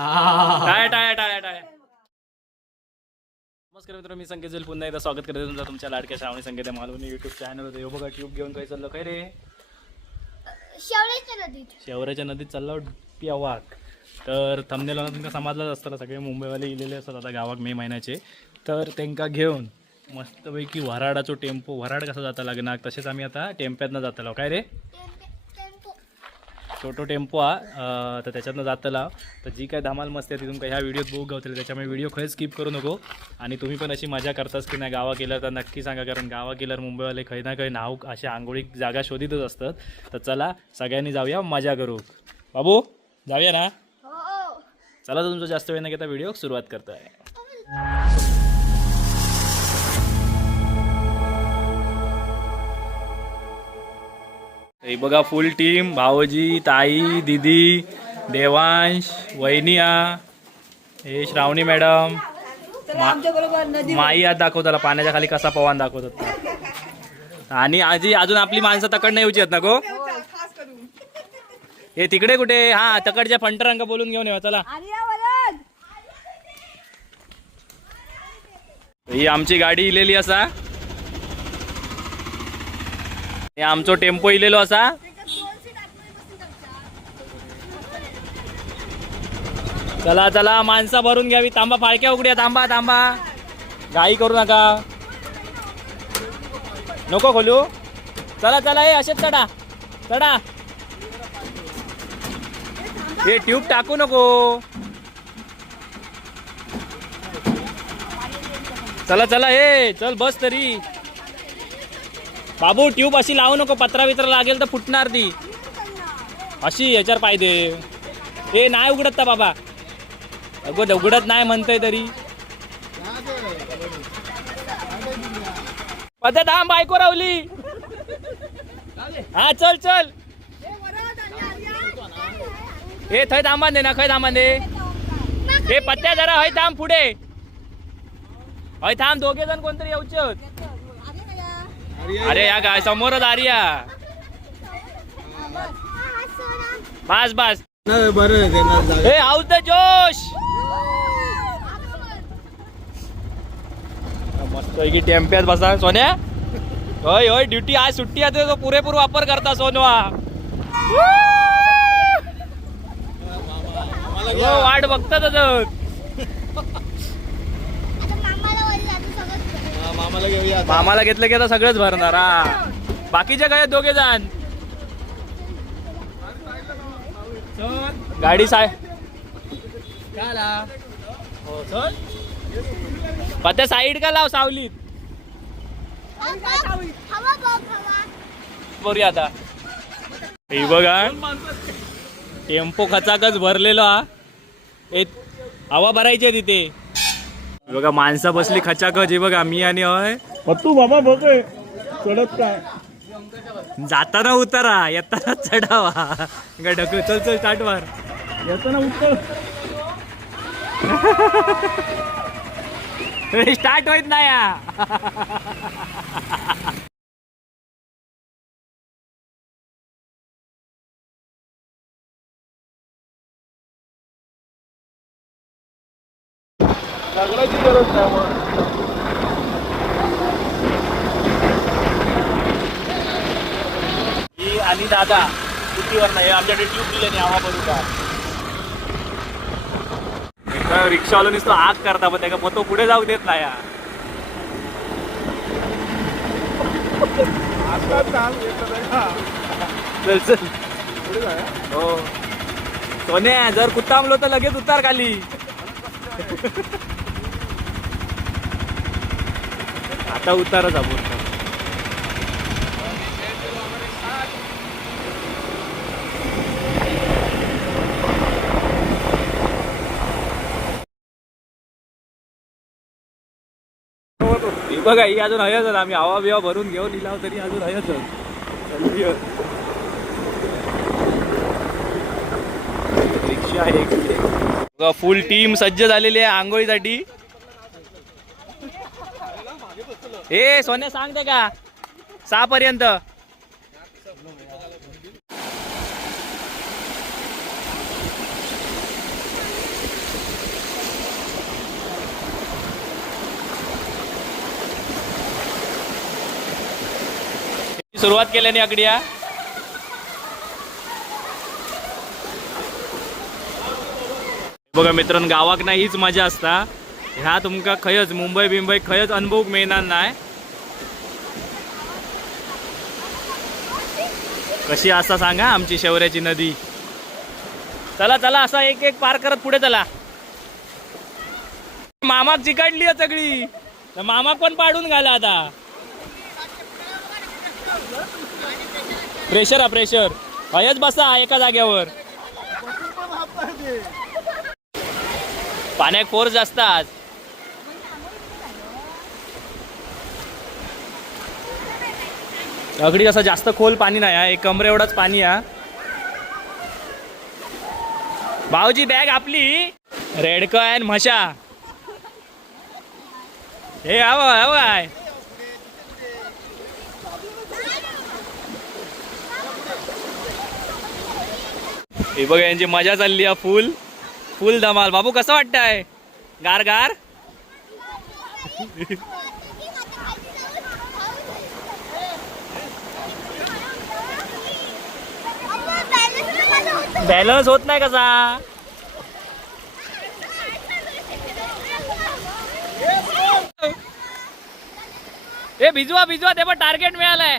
टाळ्या टाळ्या टाळ्या टाळ्या. नमस्कार मित्र मी संकेत जोल पुन्हा एकदा स्वागत करते तुमचं तुमच्या लाडक्या श्रावणी संकेत मालवणी युट्यूब चॅनल होते बघा ट्यूब घेऊन काही चाललं? काय रे? शेवळ्याच्या नदीत. शेवऱ्याच्या नदीत चाललो पियावाक तर थंबनेला तुमका समजलंच असतं सगळे मुंबईवाले इलेले असतात आता गावाक मे महिन्याचे. तर त्यांका घेऊन मस्तपैकी वराडाचो टेम्पो वराड कसा जाता लग्नाक तसेच आम्ही आता टेम्प्यातनं जातलो. काय रे? छोटो टेम्पो हा तर त्याच्यातनं जातला तर जी काय धमाल मस्ती आहे ती तुमका ह्या व्हिडिओत बघू गावतली. त्याच्यामुळे व्हिडिओ खंय स्किप करू नको. आणि तुम्ही पण अशी मजा करताच की नाही गावा गेल्यावर तर नक्की सांगा कारण गावा गेल्यावर मुंबईवाले खै ना खै नाव असे आंघोळी जागा शोधितच असतात. तर चला सगळ्यांनी जाऊया मजा करू. बाबू जाऊया ना? हो चला तर तुमचं जास्त वेळ न घेता व्हिडिओ सुरुवात करतोय. हे बघा फुल टीम भावजी ताई दिदी देवांश वैनिया हे श्रावणी मॅडम माई आज दाखवताला पाण्याच्या खाली कसा पवान दाखवतात. आणि आजी अजून आपली माणसं तकडनं येऊची आहेत ना गो? हे तिकडे कुठे? हा तकडच्या फंटरांका बोलून घेऊन येऊ चला. ही आमची गाडी इलेली असा. हे आमचो टेम्पो इलेलो असा. चला चला माणसं भरून घ्यावी. तांबा फाळक्या उघड्या. तांबा तांबा गाई करू नका. नको खोलू. चला चला हे असेच चढा. चढा. हे ट्यूब टाकू नको. चला चला हे चल बस तरी. बाबू ट्यूब अशी लावू नको पत्रा वित्रा लागेल तर फुटणार ती. अशी याच्यावर पाहिजे हे नाही उघडत ता बाबा. अगो उघडत नाही म्हणतंय तरी. पद्धत हा बायको रावली. हा चल चल. हे थंय थांबा दे ना खय थांबा दे. हे पत्त्या जरा हय थांब पुढे. हय थांब दोघे जण कोणतरी येऊच अरे या गाय समोरच आर्या. बस बस. हे हाऊस द जोश. मस्त की टेम्प्यात बसा सोन्या. होय होय ड्युटी आज सुट्टी आहे तो पुरेपूर वापर करता सोनवा. वाट बघतात अजून मामाला घेतलं की आता सगळंच भरणार हा. बाकीच्या काय दोघे जण. गाडी साय हो, चल. पत्या साईड का लाव सावलीत? हवा बघ हवा बघूया आता. हे बघा. टेम्पो खचाखच भरलेलो हा. हवा भरायची आहे तिथे. बघा माणसं बसली खचाखच. हे बघा मी आणि हय तू बाबा बघ चढत काय? जाताना उतारा येताना चढावा. का ढकल चल चल स्टार्ट मार. येताना उत्तर स्टार्ट होत नाही सगळ्याची गरज नाही मग ही आणि दादा स्कूटीवर नाही आमच्याकडे ट्यूब दिले नाही आवा बरू का एकदा रिक्षावाला नुसतं आग करता पण त्याला मग तो पुढे जाऊ देत नाही हा. आता चाल येतं नाही. हा. चल चल पुढे जाऊया. हो सोन्या जर कुत्तामलो तर लगेच उतार खाली आता उतारच आपण. बघा ही अजून हयच आम्ही हवा बिवा भरून घेऊन लिलाव तरी अजून हयच रिक्षा एक फुल टीम सज्ज झालेली आहे आंघोळीसाठी. ए सोन्या सांगते का? सहा पर्यंत सुरुवात केल्याने अगडिया बघा मित्रांनो गावाक ना हीच मजा असता. ह्या तुमका खयच मुंबई बिंबई खयच अनुभव मिळणार नाही. कशी असा सांगा आमची शेवऱ्याची नदी. चला चला असा एक एक पार करत पुढे चला. मामाक चिकाडली सगळी. तर मामाक पण पाडून घाला आता. प्रेशर हा प्रेशर हयच बसा एका जाग्यावर. पाण्यात फोर्स जास्त दगडी अगदी जास्त खोल पाणी नाही आहे एक कमरे एवढाच पाणी आहे भाऊजी बॅग आपली. रेडक अँड म्हशा. हे हवं हवं आहे हे बघा यांची मजा चालली आहे फुल. फुल धमाल. बाबू कसं वाटतंय? गार गार. बॅलन्स होत नाही कसा? ए भिजवा भिजवा ते पण टार्गेट मिळालंय.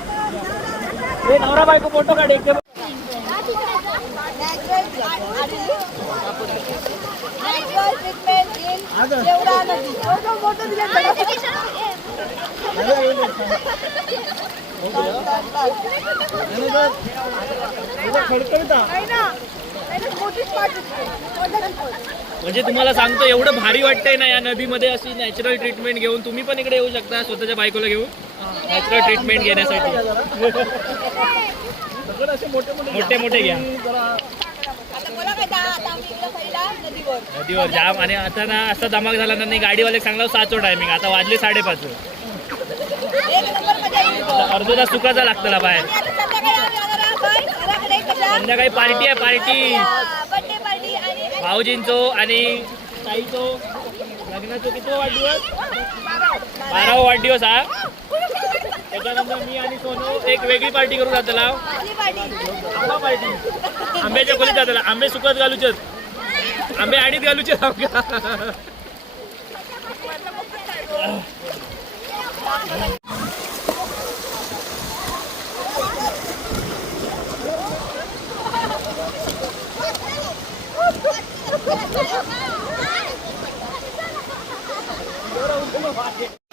ए नवरा बायको फोटो काढ एक म्हणजे तुम्हाला सांगतो एवढं भारी वाटतंय ना या नदीमध्ये अशी नॅचरल ट्रीटमेंट घेऊन. तुम्ही पण इकडे येऊ शकता स्वतःच्या बायकोला घेऊन. नॅचरल ट्रीटमेंट घेण्यासाठी. असे मोठे मोठे मोठे मोठे घ्या. नदीवर. जाम आणि आता ना असा धमाक झाला ना नाही गाडीवाले सांगला साचो टायमिंग आता वाजले साडेपाच अर्धा तास चुकाचा लागतं बाहेर. संध्याकाळी पार्टी आहे पार्टी. बर्थडे पार्टी आणि भाऊजींचो आणि ताईचो. लग्नाचो किती वाढदिवस? बारावा वाढदिवस हा. त्याच्यानंतर मी आणि सोनू एक वेगळी पार्टी करू जातला आंबा पार्टी. आंब्याच्या खोलीत जातला आंबे सुकत घालूचेत. आंबे आडीत घालूचे आमका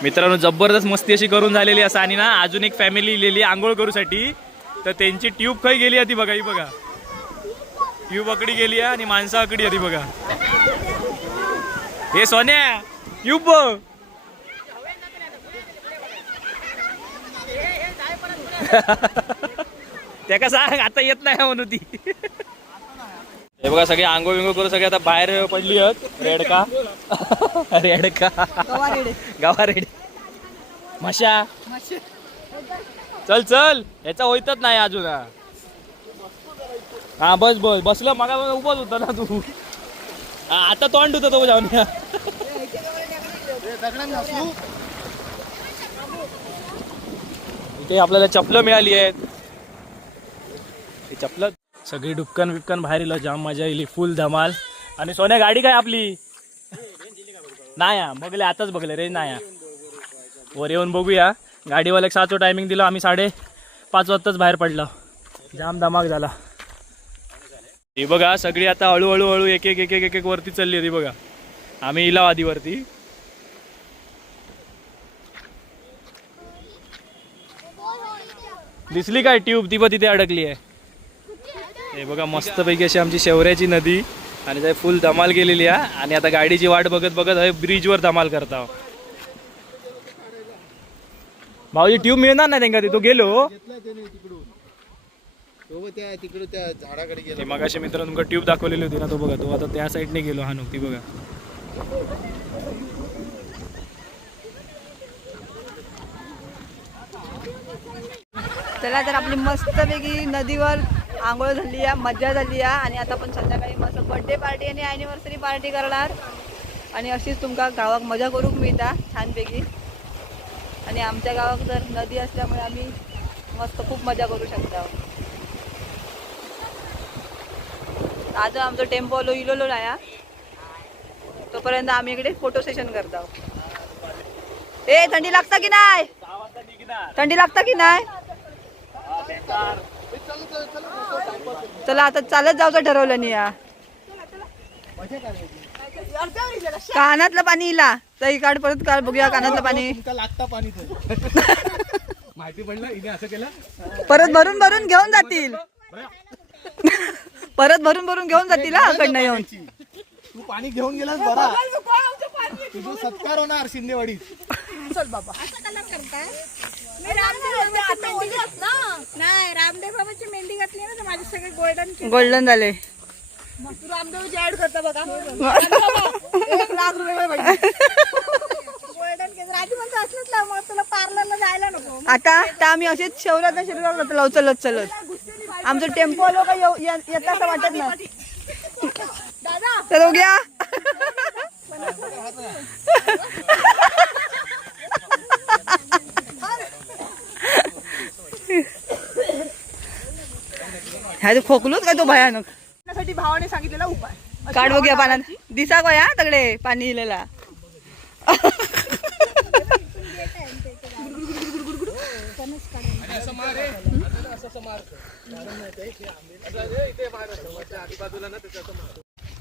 मित्रांनो जबरदस्त मस्ती अशी करून झालेली असा आणि ना अजून एक फॅमिली लिहिली आंघोळ करूसाठी तर त्यांची ट्यूब खाई गेली ती बघा ही बघा. ट्यूब अकडी गेली आहे आणि माणसं अकडी ती बघा. हे सोन्या ट्यूब बघ त्या सांग आता येत नाही म्हणून ती. हे बघा सगळे आंघोळ विंघोळ करून सगळे आता बाहेर पडली आहेत. रेडका. रेडका. गावा रेड मशा. चल चल. याचा होईतच नाही अजून हा. हा बस बस. बसलं मगा उभाच होता ना तू. आता तोंड होतं तो जाऊन. इथे आपल्याला चपलं मिळाली आहेत. चपल. सगळी डुक्कन बिक्कन बाहेर येलं जाम मजा येईल फुल धमाल. आणि सोन्या गाडी काय आपली? नाही हा, बघले आताच बघले रे नाही वर येऊन बघूया. गाडीवाल्याक सातचं टायमिंग दिलं. आम्ही साडे पाच वाजताच बाहेर पडलो. जाम धमाक झाला. ही बघा सगळी आता हळूहळू हळू एक एक एक एक एक एक वरती चालली होती बघा. आम्ही इला वरती दिसली काय ट्यूब? ती पण तिथे अडकली आहे. हे बघा मस्तपैकी अशी आमची शेवऱ्याची नदी आणि ते फुल धमाल गेलेली आहे. आणि आता गाडीची वाट बघत बघत हे ब्रिजवर धमाल करता हो. भाऊजी ट्यूब मिळणार नाही त्यांना तिथं गेलो. तिकडे त्या झाडाकडे गेला ते मगाशी मित्र तुमका ट्यूब दाखवलेली होती ना तो बघा तो आता त्या साईडने गेलो हा नुकती बघा. चला तर आपली मस्तपैकी नदीवर आंघोळ झाली आहे मज्जा झाली आहे आणि आता आपण संध्याकाळी मस्त बर्थडे पार्टी आणि ॲनिव्हर्सरी पार्टी करणार. आणि अशीच तुमका गावात मजा करूक मिळता छानपैकी. आणि आमच्या गावात जर नदी असल्यामुळे आम्ही मस्त खूप मजा करू शकतो. आज आमचं टेम्पो लो इलोलो नाही तोपर्यंत आम्ही इकडे फोटो सेशन करतो. ए थंडी लागता की नाही? थंडी लागता की नाही? चला आता चालत जाऊचं ठरवलं नाही या कानातलं पाणी इला. तर काढ परत काढ बघूया कानातलं पाणी. लागता पाणी माहिती पडलं? इथे असं केलं? परत भरून भरून घेऊन जातील. परत भरून भरून घेऊन जातील हा कडनं येऊन. तू पाणी घेऊन गेलास बरा तुझं सत्कार होणार शिंदेवाडीत. नाही रामदेव बाबाची मेहंदी घातली ना तर माझे सगळे गोल्डन गोल्डन झाले. रामदेवची ऍड करता बघा. एक लाख रुपये गोल्डन केस राजू म्हणतो असलंच लाव मग तुला पार्लरला जायला नको. आता तर आम्ही असेच शेवरात शिरगाव जातो लाव चलत चलत. आमचं टेम्पो लोक येतात असं वाटत ना दादा. तर बघूया ह्या तो खोकलोच काय तो भयानक. साठी भावाने सांगितलेला उपाय. काढ बघूया पाण्यात दिसा गो या तगडे पाणी इलेला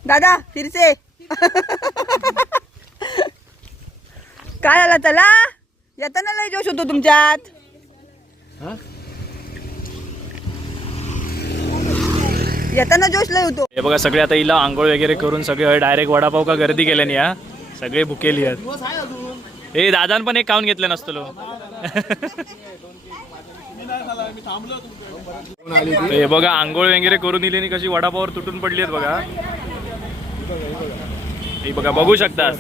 दादा फिरसे. काय आला चला. येताना लय जोश होतो तुमच्यात. येताना जोश लय होतो. हे बघा सगळे आता हिला आंघोळ वगैरे करून सगळे डायरेक्ट वडापाव का गर्दी केल्याने या सगळे भुकेली आहेत हे दादान पण एक खाऊन घेतलं नसतो हे बघा आंघोळ वगैरे करून दिली आणि कशी वडापावर तुटून पडली आहेत बघा. हे बघा बघू शकतास.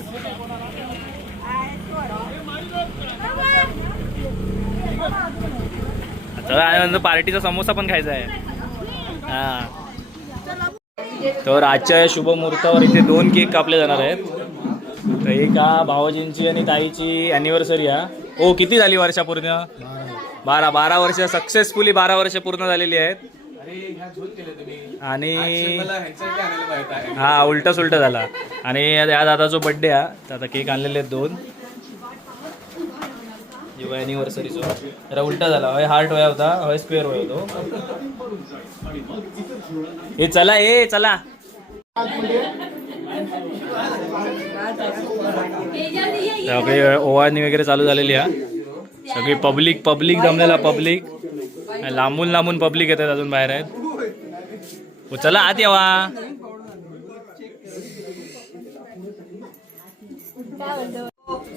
पार्टीचा समोसा पण खायचा आहे. हा. तर आजच्या या शुभ मुहूर्तावर इथे दोन केक कापले जाणार आहेत. तर एक हा भावाजींची आणि ताईची अॅनिव्हर्सरी आहे हो किती झाली वर्षा पूर्ण? बारा. बारा वर्ष सक्सेसफुली बारा वर्ष पूर्ण झालेली आहेत. आणि हा उलटा सुलट झाला. आणि या दादाचा बड्डे हा. तर आता केक आणलेले आहेत दोन. जेव्हा अॅनिव्हर्सरीचो जरा उलटा झाला. हय हार्ट वया होता हय स्क्वेअर वय होतो. हे चला ए चला. सगळी ओवाळणी वगैरे चालू झालेली आहे. सगळी पब्लिक पब्लिक जमलेला पब्लिक लांबून लांबून पब्लिक येतात अजून बाहेर आहेत. हो, चला आत यावा.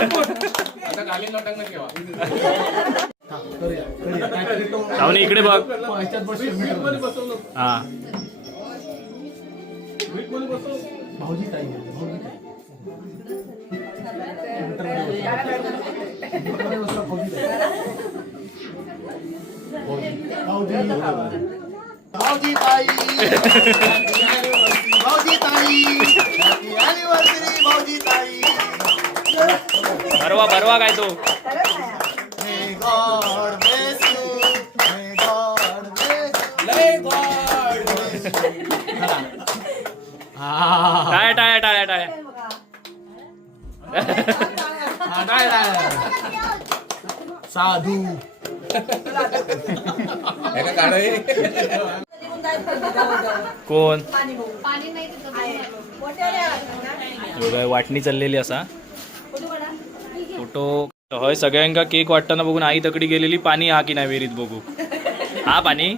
शॅम्पेन फोड हा, करूया, करूया. काहीतरी तो- सावनी इकडे बघ. हा भाऊजी ताई भाऊजी ताई God bless you. हा. टाळ्या टाळ्या टाळ्या टाळ्या हा. साधू कोण वाटणी चाललेली असा फोटो हय सगळ्यांका केक वाटताना बघून आई तकडी गेलेली पाणी हा की नाही विहिरीत बघू? हा पाणी?